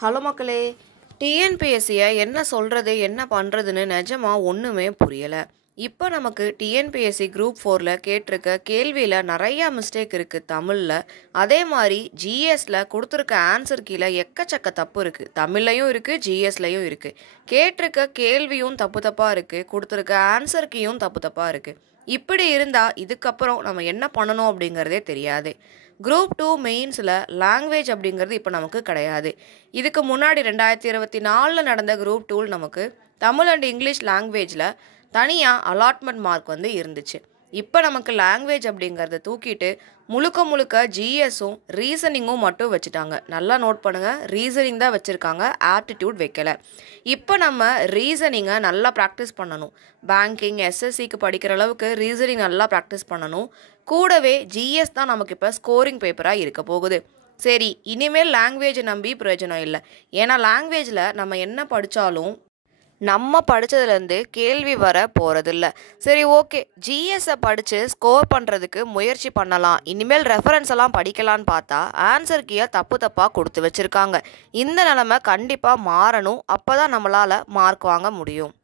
Hello மக்களே, டிஎன்பிஎஸ்சியை என்ன சொல்கிறது என்ன பண்ணுறதுன்னு நிஜமாக ஒன்றுமே புரியலை. இப்போ நமக்கு டிஎன்பிஎஸ்சி குரூப் 4ல் கேட்டிருக்க கேள்வியில் நிறையா மிஸ்டேக் இருக்குது தமிழில். அதே மாதிரி ஜிஎஸ்ல கொடுத்துருக்க ஆன்சர் கீழே எக்கச்சக்க தப்பு இருக்குது. தமிழ்லையும் இருக்குது, ஜிஎஸ்லையும் இருக்குது. கேட்டிருக்க கேள்வியும் தப்பு தப்பாக இருக்குது, கொடுத்துருக்க ஆன்சர் கீயும் தப்பு தப்பாக இருக்குது. இப்படி இருந்தால் இதுக்கப்புறம் நம்ம என்ன பண்ணணும் அப்படிங்கிறதே தெரியாது. குரூப் 2 மெயின்ஸில் லாங்குவேஜ் அப்படிங்கிறது இப்போ நமக்கு கிடையாது. இதுக்கு முன்னாடி 2024 நடந்த குரூப் 2 நமக்கு தமிழ் அண்ட் இங்கிலீஷ் லாங்குவேஜில் தனியாக அலாட்மெண்ட் மார்க் இருந்துச்சு. இப்போ நமக்கு லாங்குவேஜ் அப்படிங்கிறத தூக்கிட்டு முழுக்க ஜிஎஸும் ரீசனிங்கும் மட்டும் வச்சுட்டாங்க. நல்லா நோட் பண்ணுங்கள், ரீசனிங் தான் வச்சுருக்காங்க, ஆப்டிடியூட் வைக்கலை. இப்போ நம்ம ரீசனிங்கை நல்லா ப்ராக்டிஸ் பண்ணணும். பேங்கிங் எஸ்எஸ்சிக்கு படிக்கிற அளவுக்கு ரீசனிங் நல்லா ப்ராக்டிஸ் பண்ணணும். கூடவே ஜிஎஸ் தான் நமக்கு இப்போ ஸ்கோரிங் பேப்பராக இருக்க போகுது. சரி, இனிமேல் லாங்குவேஜை நம்பி பிரயோஜனம் இல்லை. ஏன்னா லாங்குவேஜில் நம்ம என்ன படித்தாலும் நம்ம படித்ததுலேருந்து கேள்வி வர போகிறதில்ல. சரி, ஓகே, ஜிஎஸ்ஸை படித்து ஸ்கோர் பண்ணுறதுக்கு முயற்சி பண்ணலாம். இனிமேல் ரெஃபரன்ஸ் எல்லாம் படிக்கலான்னு பார்த்தா ஆன்சர் கீயை தப்பாக கொடுத்து வச்சுருக்காங்க. இந்த நிலைமை கண்டிப்பாக மாறணும். அப்போ தான் நம்மளால் மார்க் வாங்க முடியும்.